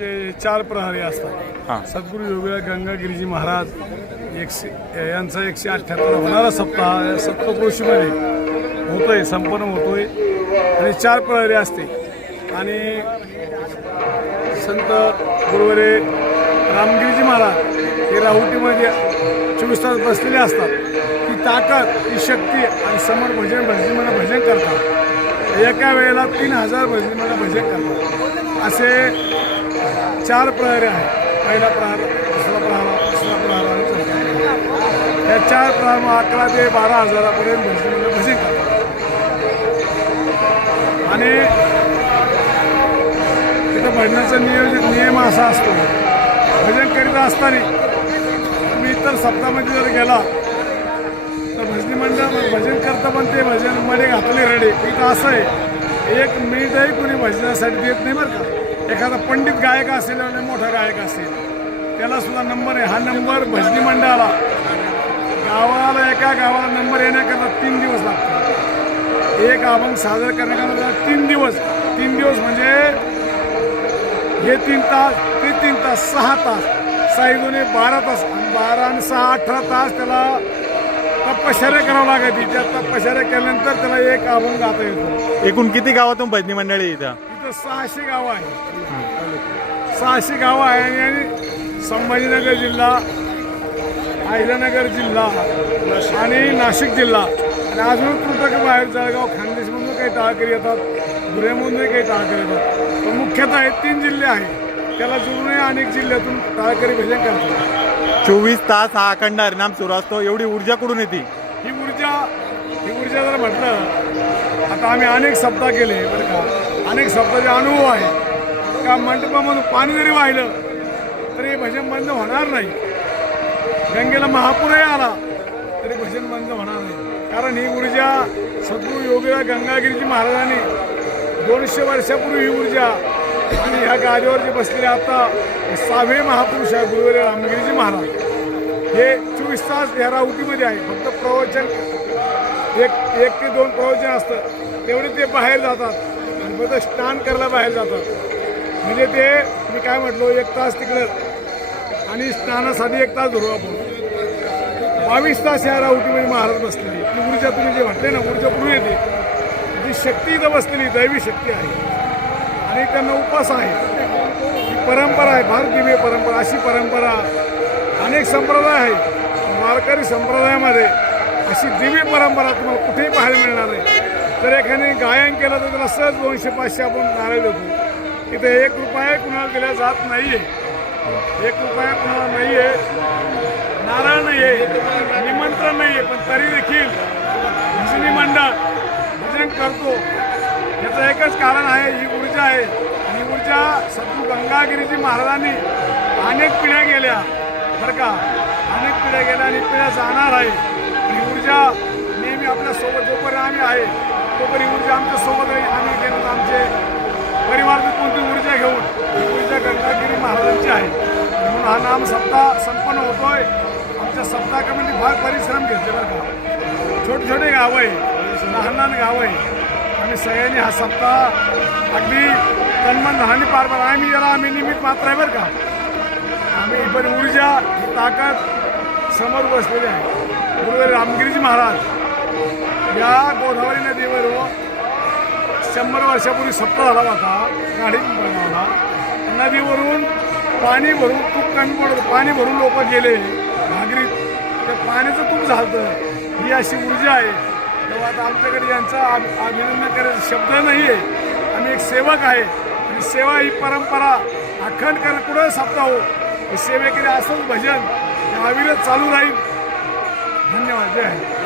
आमचे चार प्रहरी असतात. हां. सद्गुरू योगीराज गंगागिरीजी महाराज एकशे यांचा एकशे अठ्ठ्याहत्तर होणारा सप्ताह सप्तपुरुषीमध्ये होतोय संपन्न होतोय. आणि चार प्रहरी असते आणि संत गुरुवरे रामगिरीजी महाराज हे राहुटीमध्ये चोवीस तास बसलेले असतात. ती ताकद ती शक्ती आणि समोर भजन भजनीमध्ये भजन करतात. एका वेळेला तीन हजार भजनीमध्ये भजन करतात. असे चार प्रहरी आहेत. पहिला प्रहार दुसरा प्रहार तिसरा प्रहार आणि चौथा प्रहार. या चार प्रहार अकरा ते बारा हजारापर्यंत भजनीमध्ये भजन करतात. आणि तिथं भजनाचा नियोजित नियम असा असतो. भजन करीत असताना मी इतर सप्तामध्ये जर गेला तर भजनी मंडळ भजन करता पण ते भजनमध्ये घातले रेडे. इथं असं आहे एक मिनिटही कोणी भजनासाठी देत नाही बरं का. एखादा पंडित गायक असेल आणि मोठा गायक असेल त्याला सुद्धा नंबर आहे. हा नंबर भजनी मंडळाला. गावाला एका गावाला नंबर येण्याकरता तीन दिवस लागतात. एक अभंग सादर करण्याकरता तीन दिवस. तीन दिवस म्हणजे हे तीन तास ते तीन तास सहा तास. सहा बारा तास. बारा आणि सहा अठरा तास त्याला तपश्चर्या करावं लागायची त्या तपश्चर्या केल्यानंतर त्याला एक अभंग गाता येतो. एकूण किती गावातून भजनी मंडळी आहे इथं सहाशे गावं आहे. सहाशे गावं आहे आणि- संभाजीनगर जिल्हा अहिल्यानगर जिल्हा आणि नाशिक जिल्हा. आणि अजून तुटक बाहेर जळगाव खानदेशमधून काही टाळकरी येतात धुळ्यामधूनही काही टाळकरी येतात. पण मुख्यतः हे तीन जिल्हे आहेत. त्याला जोडूनही अनेक जिल्ह्यातून टाळकरी भजन करतात. चोवीस तास हा अखंड हरिनाम सुरू असतो. एवढी ऊर्जा कुठून येते? ही ऊर्जा ही ऊर्जा जर म्हटलं आता आम्ही अनेक सप्ताह केले बरं का. अनेक सप्ताहाचे अनुभव आहे. का मंडपामधून पाणी जरी वाहिलं तरी भजन बंद होणार नाही. गंगेला महापूरही आला तरी भजन बंद होणार नाही. कारण ही ऊर्जा सद्गुरू योगीरा गंगागिरीजी महाराजांनी दोनशे वर्षापूर्वी ही ऊर्जा आणि ह्या गादीवरती बसलेले आता सहावे महापुरुष आहे गुरुवारी रामगिरीजी महाराज. हे चोवीस तास ह्या राहुटीमध्ये आहे. फक्त प्रवचन एक एक ते दोन प्रवचन असतं. तेवढे ते बाहेर जातात. मग स्नान करायला बाहेर जातात. म्हणजे ते मी काय म्हटलो एक तास तिकडं आणि स्नानासाठी एक तास धरू आपण. बावीस तास या राहुटीमध्ये महाराज बसलेली ती ऊर्जा तुम्ही जे म्हटले ना ऊर्जा पुढे येते. जी शक्ती इथं बसलेली दैवी शक्ती आहे. आणि त्यांना उपास आहे. ही परंपरा आहे फार दिव्य परंपरा अशी परंपरा अनेक संप्रदाय आहे वारकरी संप्रदायामध्ये अशी दिव्य परंपरा तुम्हाला कुठेही पाहायला मिळणार नाही. जर एखाद्याने गायन केलं तर त्याला सहज दोनशे पाचशे आपण नारळ देतो. इथे एक रुपया कुणाला दिला जात नाही आहे एक रुपया कुणाला नाहीये. नारळ नाहीये. निमंत्रण नाही आहे पण तरी देखील भजनी मंडळ भजन करतो. याचं एकच कारण आहे ही ऊर्जा आहे. ही ऊर्जा सद्गुरू गंगागिरीजी महाराजांनी अनेक पिढ्या गेल्या. बरं का? अनेक पिढ्या गेल्या आणि पिढ्या जाणार आहे. ही ऊर्जा नेहमी आपल्यासोबत जोपर्यंत आम्ही आहे तो ही ऊर्जा आमच्यासोबत आहे. आम्ही गेलो आमचे परिवारातील कोणती ऊर्जा घेऊन ही ऊर्जा गंगागिरी महाराजांची आहे. म्हणून हा नाम सप्ताह संपन्न होतोय. आमच्या सप्ताह कमिटी फार परिश्रम घेतले बरं का. छोटे छोटे गावं आहे. लहान लहान गावं आहे. आणि सगळ्यांनी हा सप्ताह अगदी तन्मन धनाने पार पाडला आम्ही याला आम्ही निमित्त मात्र आहे बरं का. आम्ही पण ऊर्जा ही ताकद समोर बसलेली आहे. गुरुदेव रामगिरीजी महाराज या गोदावरी नदीवर हो, शंभर वर्षापूर्वी सप्ताह झाला होता गाडी बनवला नदीवरून पाणी भरून खूप कमी पडत पाणी भरून लोक गेले. नागरिक त्या पाण्याचं खूप झालं ही अशी ऊर्जा आहे. तेव्हा आता आमच्याकडे यांचा अभिनंदन करायचा शब्द नाही आहे आम्ही एक सेवक आहे. आणि सेवा ही परंपरा अखंड कर कुठं सप्ताह हो? ही सेवेकडे असंच भजन. अविरत चालू राहील. धन्यवाद. जय हिंद.